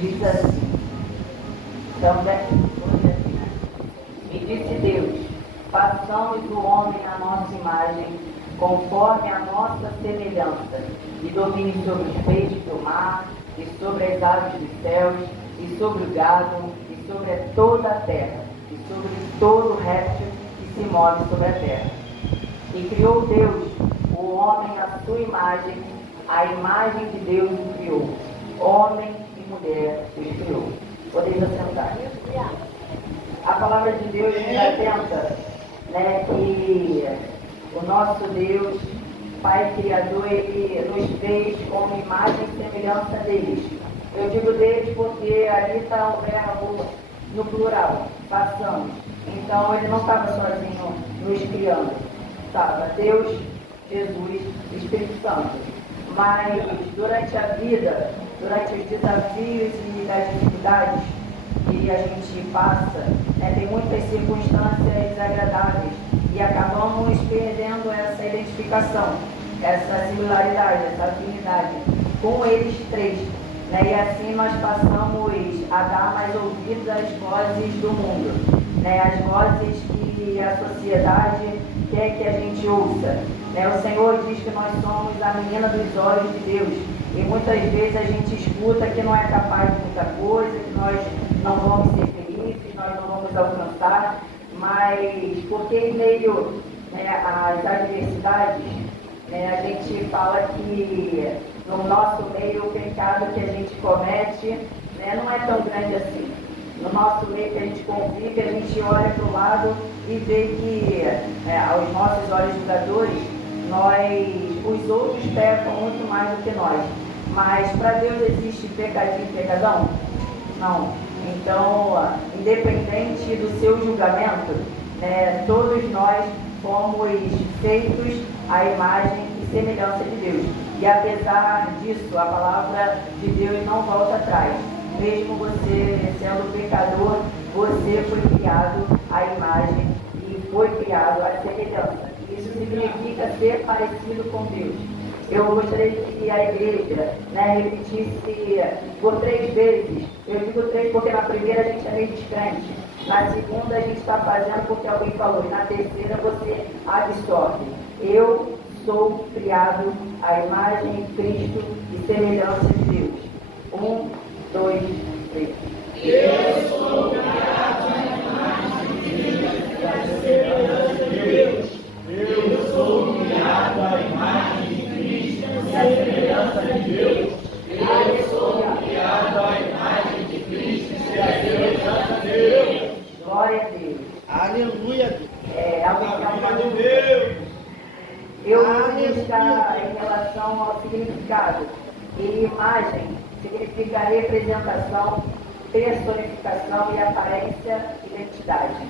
diz assim, também, e disse Deus, façamos o homem à nossa imagem, conforme a nossa semelhança, e domine sobre os peixes do mar, e sobre as aves dos céus, e sobre o gado, e sobre toda a terra, e sobre todo réptil que se move sobre a terra. E criou Deus o homem à sua imagem, a imagem de Deus o criou, homem e mulher os criou. Podeis assentar. A palavra de Deus nos atenta, que o nosso Deus, Pai Criador, Ele nos fez como imagem e semelhança deles. Eu digo deles porque ali está o verbo no plural, passamos. Então Ele não estava sozinho nos criando. Estava Deus, Jesus, Espírito Santo. Mas durante a vida, durante os desafios e as dificuldades que a gente passa, tem muitas circunstâncias desagradáveis e acabamos perdendo essa identificação, essa similaridade, essa afinidade com eles três. E assim nós passamos a dar mais ouvidos às vozes do mundo, as vozes que a sociedade quer que a gente ouça. O Senhor diz que nós somos a menina dos olhos de Deus, e muitas vezes a gente escuta que não é capaz de muita coisa, que nós não vamos ser felizes, nós não vamos alcançar, mas porque em meio às adversidades, a gente fala que no nosso meio o pecado que a gente comete não é tão grande assim. No nosso meio que a gente convive, a gente olha para o lado e vê que aos nossos olhos julgadores, os outros pecam muito mais do que nós. Mas para Deus existe pecadinho e pecadão? Não. Então, independente do seu julgamento, todos nós fomos feitos à imagem e semelhança de Deus. E apesar disso, a palavra de Deus não volta atrás. Mesmo você sendo pecador, você foi criado à imagem e foi criado à semelhança. Isso significa ser parecido com Deus. Eu gostaria que a igreja repetisse por 3 vezes. Eu digo 3 porque na primeira a gente é meio descrente. Na segunda a gente está fazendo porque alguém falou. E na terceira você absorve. Eu sou criado à imagem de Cristo e semelhança de Deus. 1, 2, 3. Eu sou criado à imagem de Cristo e à semelhança de Deus. Eu sou criado à imagem de Cristo e à semelhança de Deus. Eu sou criado à imagem de Cristo e à semelhança de Deus. Glória a Deus. Aleluia. Alguém de Deus. Eu vou estar em relação ao significado. E imagem significa representação, personificação e aparência, identidade.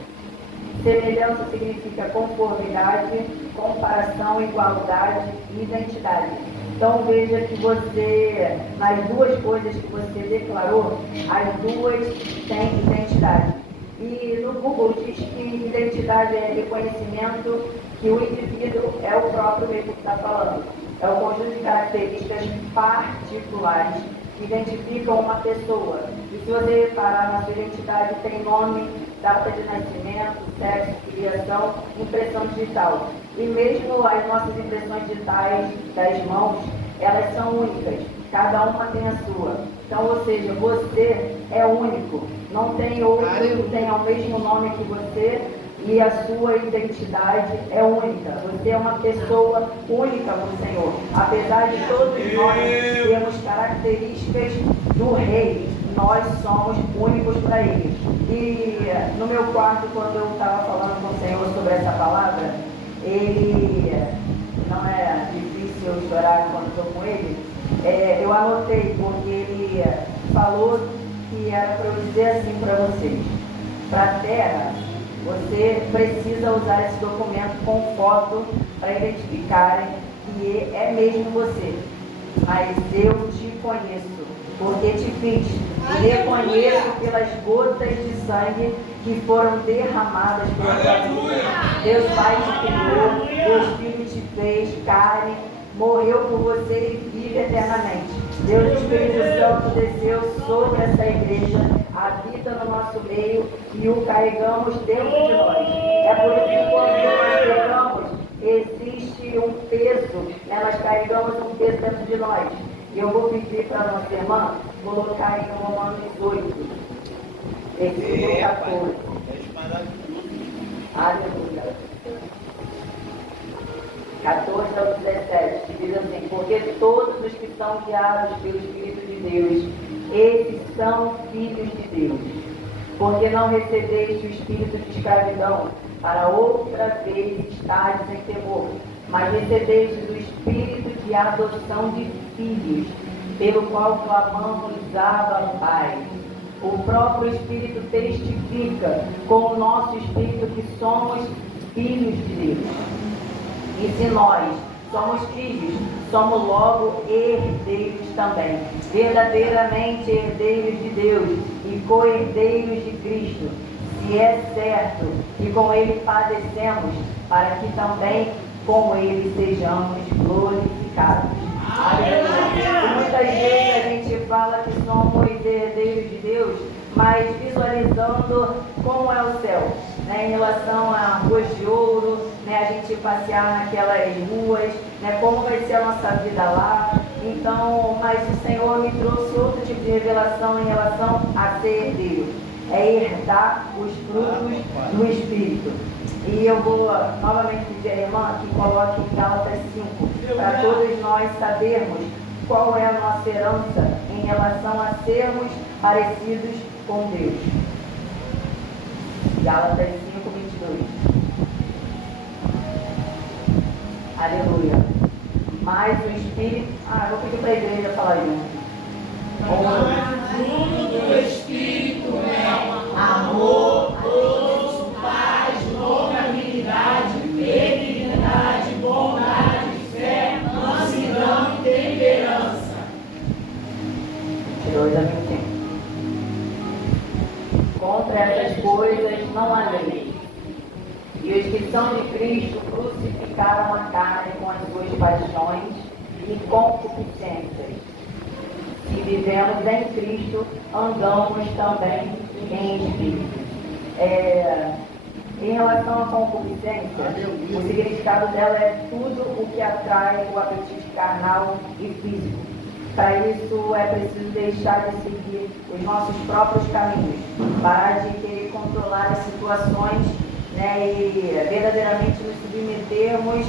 Semelhança significa conformidade, comparação, igualdade e identidade. Então veja que você, nas 2 coisas que você declarou, as 2 têm identidade. E no Google diz que identidade é reconhecimento que o indivíduo é o próprio mesmo que está falando. É o conjunto de características particulares que identificam uma pessoa. E se você reparar, na sua identidade tem nome, data de nascimento, sexo, filiação, impressão digital. E mesmo as nossas impressões digitais das mãos, elas são únicas. Cada uma tem a sua. Então, ou seja, você é único. Não tem outro que tenha o mesmo nome que você e a sua identidade é única. Você é uma pessoa única no Senhor. Apesar de todos nós termos características do Rei, nós somos únicos para Ele. E no meu quarto, quando eu estava falando com o Senhor sobre essa palavra, Ele, não é difícil eu chorar quando estou com Ele, eu anotei, porque Ele falou que era para eu dizer assim para vocês: para a terra, você precisa usar esse documento com foto para identificarem que é mesmo você. Mas eu te conheço, porque te fiz, e reconheço pelas gotas de sangue que foram derramadas pela tua vida. Deus Pai te criou, Deus Filho te fez carne, morreu por você e vive eternamente. Deus Espírito Santo desceu sobre essa igreja, habita no nosso meio e o carregamos dentro de nós. É por isso que quando nós pecamos, existe um peso, né? Nós carregamos um peso dentro de nós. E eu vou pedir para a nossa irmã colocar em Romanos 8, versículo 14. Aleluia. 14 ao 17, que diz assim: porque todos os que são guiados pelo Espírito de Deus, esses são filhos de Deus. Porque não recebeste o espírito de escravidão, para outra vez estardes em temor, mas recebestes o espírito de adoção de filhos, pelo qual clamamos Abba, Pai. O próprio Espírito testifica com o nosso espírito que somos filhos de Deus. E se nós somos filhos, somos logo herdeiros também, verdadeiramente herdeiros de Deus e co-herdeiros de Cristo, se é certo que com Ele padecemos, para que também com Ele sejamos glorificados. Aleluia! E muitas vezes a gente fala que somos herdeiros de Deus, mas visualizando como é o céu, né, em relação a ruas de ouro, né, a gente passear naquelas ruas, né, como vai ser a nossa vida lá. Então, mas o Senhor me trouxe outro tipo de revelação em relação a ser herdeiro, é herdar os frutos do Espírito. E eu vou novamente pedir à irmã que coloque em Gálatas 5, para todos nós sabermos qual é a nossa herança em relação a sermos parecidos com Deus. Gálatas 5, 22. Aleluia. Mas o Espírito... eu vou pedir para a igreja falar junto. Fruto do Espírito é amor, gozo, paz, longanimidade, benignidade, bondade, fé, mansidão e temperança. 22 a 25. Contra essas coisas não há lei. E os que são de Cristo crucificaram a carne com as suas paixões e concupiscências. Se vivemos em Cristo, andamos também em Espírito. Em relação à concupiscência, o significado dela é tudo o que atrai o apetite carnal e físico. Para isso é preciso deixar de seguir os nossos próprios caminhos, parar de querer controlar as situações, né, e verdadeiramente nos submetermos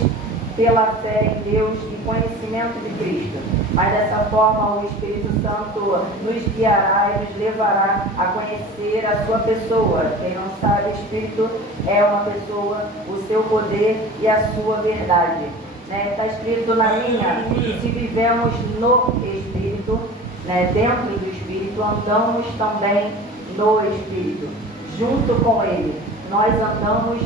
pela fé em Deus e conhecimento de Cristo. Mas dessa forma o Espírito Santo nos guiará e nos levará a conhecer a sua pessoa. Quem não sabe, o Espírito é uma pessoa, o seu poder e a sua verdade. Está escrito na linha que se vivemos no Espírito, né, dentro do Espírito, andamos também no Espírito, junto com Ele. Nós andamos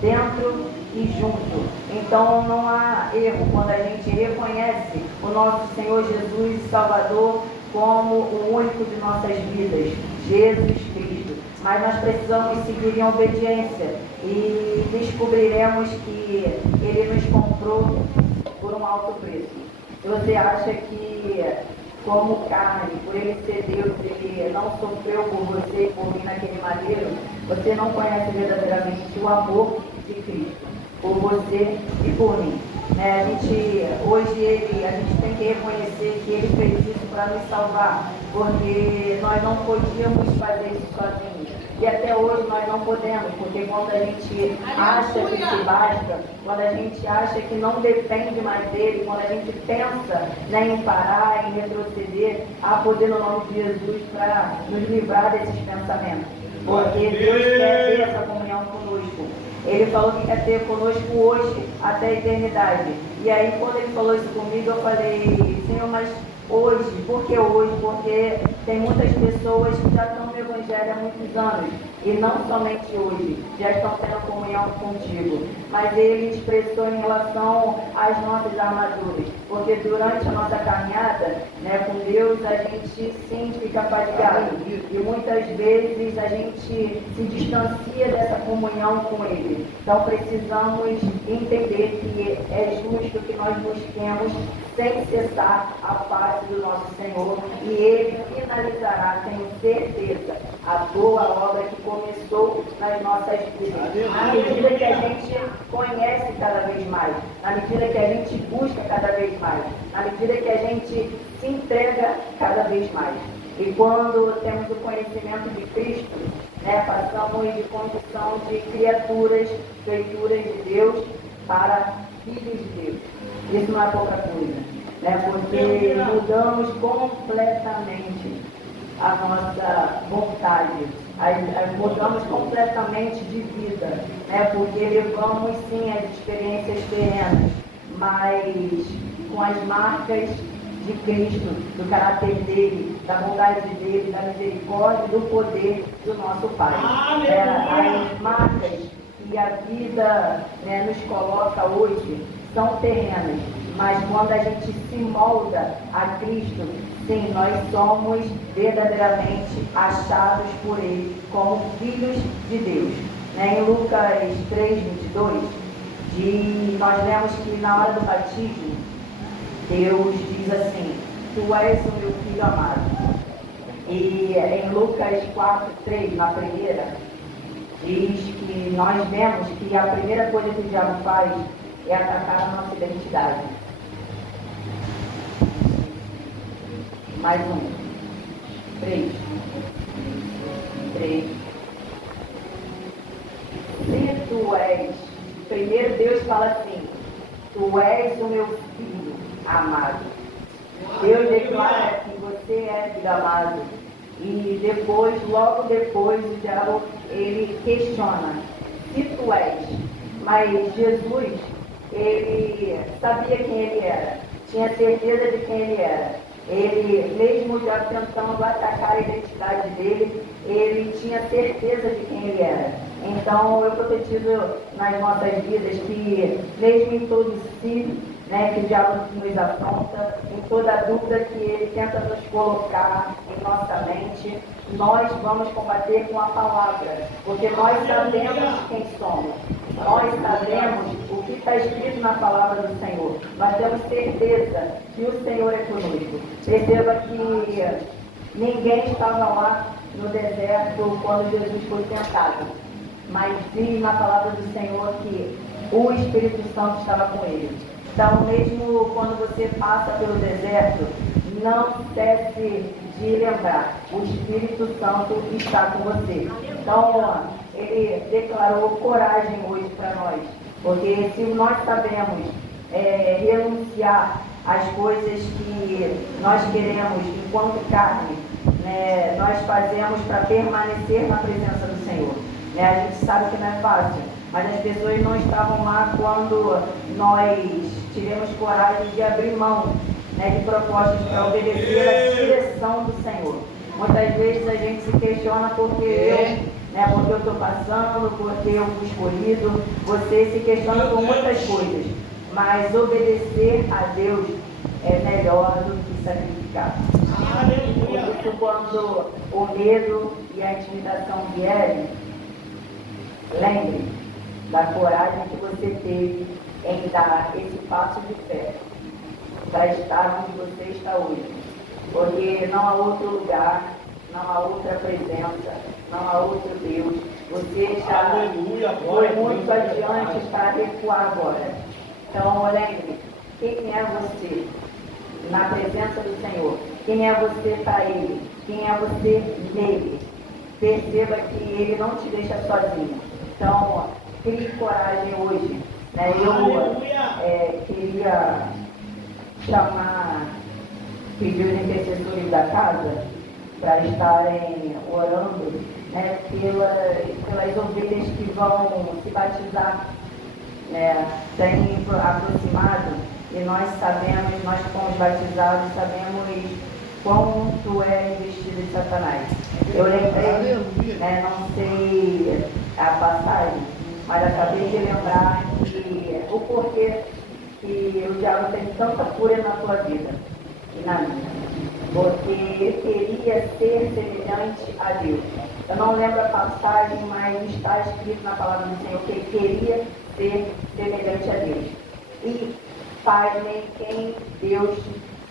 dentro e junto. Então não há erro quando a gente reconhece o nosso Senhor Jesus e Salvador como o único de nossas vidas, Jesus Cristo. Mas nós precisamos seguir em obediência e descobriremos que Ele nos comprou por um alto preço. Se você acha que, como carne, por Ele ser Deus, Ele não sofreu por você e por mim naquele maneiro, você não conhece verdadeiramente o amor de Cristo por você e por mim. Hoje a gente tem que reconhecer que Ele fez isso para nos salvar, porque nós não podíamos fazer isso sozinhos. E até hoje nós não podemos, porque quando a gente acha que se basta, quando a gente acha que não depende mais dele, quando a gente pensa, né, em parar, em retroceder, há poder no nome de Jesus para nos livrar desses pensamentos. Porque Deus quer ter essa comunhão conosco. Ele falou que quer ter conosco hoje até a eternidade. E aí quando ele falou isso comigo, eu falei: Senhor, mas hoje, por que hoje? Porque tem muitas pessoas que já estão no Evangelho há muitos anos, e não somente hoje, já estão tendo comunhão contigo, mas ele expressou em relação às nossas armaduras, porque durante a nossa caminhada, né, com Deus, a gente sim fica fadigado, e muitas vezes a gente se distancia dessa comunhão com Ele. Então precisamos entender que é justo que nós busquemos sem cessar a face do nosso Senhor, e Ele finalizará, tenho certeza, a boa obra que começou nas nossas vidas. À medida que a gente conhece cada vez mais, na medida que a gente busca cada vez mais, na medida que a gente se entrega cada vez mais. E quando temos o conhecimento de Cristo, né, passamos de condição de criaturas, feituras de Deus, para filhos de Deus. Isso não é pouca coisa, né, porque mudamos completamente a nossa vontade, mudamos completamente de vida, né, porque levamos sim as experiências terrenas, mas com as marcas de Cristo, do caráter dele, da bondade dele, da misericórdia, do poder do nosso Pai. As marcas que a vida, né, nos coloca hoje são terrenas, mas quando a gente se molda a Cristo, sim, nós somos verdadeiramente achados por Ele como filhos de Deus. Né? Em Lucas 3:22, nós lemos que na hora do batismo, Deus diz assim: Tu és o meu filho amado. E em Lucas 4:3, na primeira, diz que nós vemos que a primeira coisa que o diabo faz é atacar a nossa identidade. Mais um. 3. Se tu és, primeiro Deus fala assim: Tu és o meu filho amado. Deus declara que você é filho amado. E depois, logo depois, o diabo, ele questiona: se tu és. Mas Jesus, ele sabia quem ele era, tinha certeza de quem ele era. Ele, mesmo já tentando atacar a identidade dele, ele tinha certeza de quem ele era. Então eu profetizo nas nossas vidas que, mesmo em todo si, né, que o diabo nos afronta, em toda dúvida que ele tenta nos colocar em nossa mente, nós vamos combater com a palavra, porque nós sabemos quem somos. Nós sabemos o que está escrito na palavra do Senhor. Nós temos certeza que o Senhor é conosco. Perceba que ninguém estava lá no deserto quando Jesus foi tentado. Mas diz na palavra do Senhor que o Espírito Santo estava com ele. Então, mesmo quando você passa pelo deserto, não cesse de lembrar, o Espírito Santo está com você. Então, ele declarou coragem hoje para nós, porque se nós sabemos renunciar às coisas que nós queremos enquanto carne, né, nós fazemos para permanecer na presença do Senhor. Né? A gente sabe que não é fácil, mas as pessoas não estavam lá quando nós tivemos coragem de abrir mão, né, de propostas para obedecer à direção do Senhor. Muitas vezes a gente se questiona porque porque eu estou passando, porque eu fui escolhido. Você se questiona por muitas coisas, mas obedecer a Deus é melhor do que sacrificar. Por isso, quando o medo e a intimidação vierem, lembre da coragem que você teve em dar esse passo de fé para estar onde você está hoje. Porque não há outro lugar, não há outra presença, não há outro Deus. Você já foi muito adiante para recuar agora. Então, lembre, quem é você na presença do Senhor? Quem é você para Ele? Quem é você nele? Perceba que Ele não te deixa sozinho. Então, crie coragem hoje. Né? Eu queria pedir os intercessores da casa para estarem orando, né, pelas ovelhas que vão se batizar. Tem aproximado e nós que fomos batizados, sabemos quanto é investido esse Satanás. Eu lembrei, né, não sei a passagem, mas acabei de lembrar que o porquê que o diabo tem tanta fúria na tua vida e na minha. Porque ele queria ser semelhante a Deus. Eu não lembro a passagem, mas está escrito na palavra do Senhor que ele queria ser semelhante a Deus. E pasmem quem Deus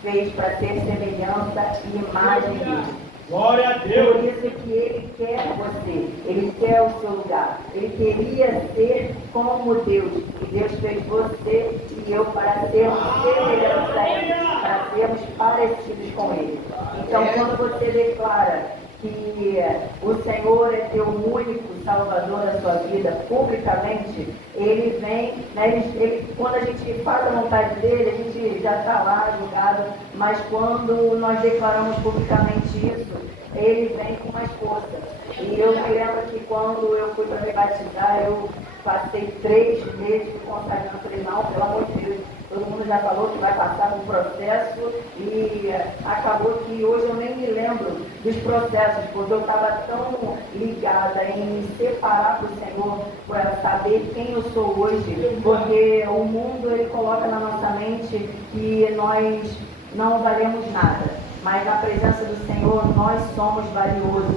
fez para ter semelhança e imagem dele. Glória a Deus. Por isso que ele quer você, ele quer o seu lugar. Ele queria ser como Deus. E Deus fez você e eu para sermos semelhantes a ele, para sermos parecidos com ele. Então, quando você declara que o Senhor é teu único Salvador da sua vida, publicamente, ele vem, né, quando a gente faz a vontade dele, a gente já está lá julgado, mas quando nós declaramos publicamente isso, ele vem com mais força. E eu me lembro que quando eu fui para me batizar, eu passei 3 meses me consagrando. Falei, não, pelo amor de Deus, todo mundo já falou que vai passar por um processo e acabou que hoje eu nem me lembro dos processos, porque eu estava tão ligada em me separar do Senhor para saber quem eu sou hoje, porque o mundo ele coloca na nossa mente que nós não valemos nada. Mas na presença do Senhor nós somos valiosos,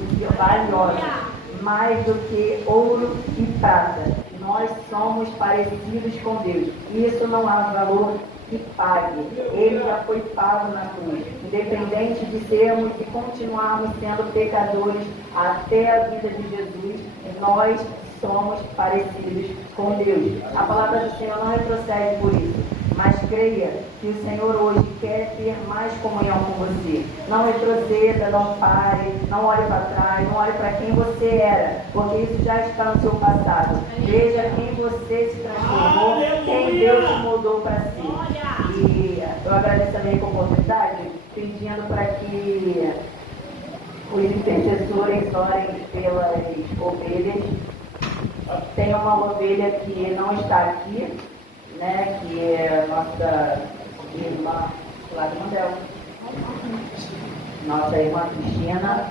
mais do que ouro e prata. Nós somos parecidos com Deus. E isso não há valor que pague. Ele já foi pago na cruz. Independente de sermos e continuarmos sendo pecadores até a vida de Jesus, nós somos parecidos com Deus. A palavra do Senhor não retrocede por isso. Mas creia que o Senhor hoje quer ter mais comunhão com você. Não retroceda, não pare, não olhe para trás, não olhe para quem você era, porque isso já está no seu passado. Veja quem você se transformou, quem Deus te mudou para si. E eu agradeço também a oportunidade, pedindo para que os intercessores orem pelas ovelhas. Tem uma ovelha que não está aqui, né, que é a nossa irmã, lá do Mandel, nossa irmã Cristina.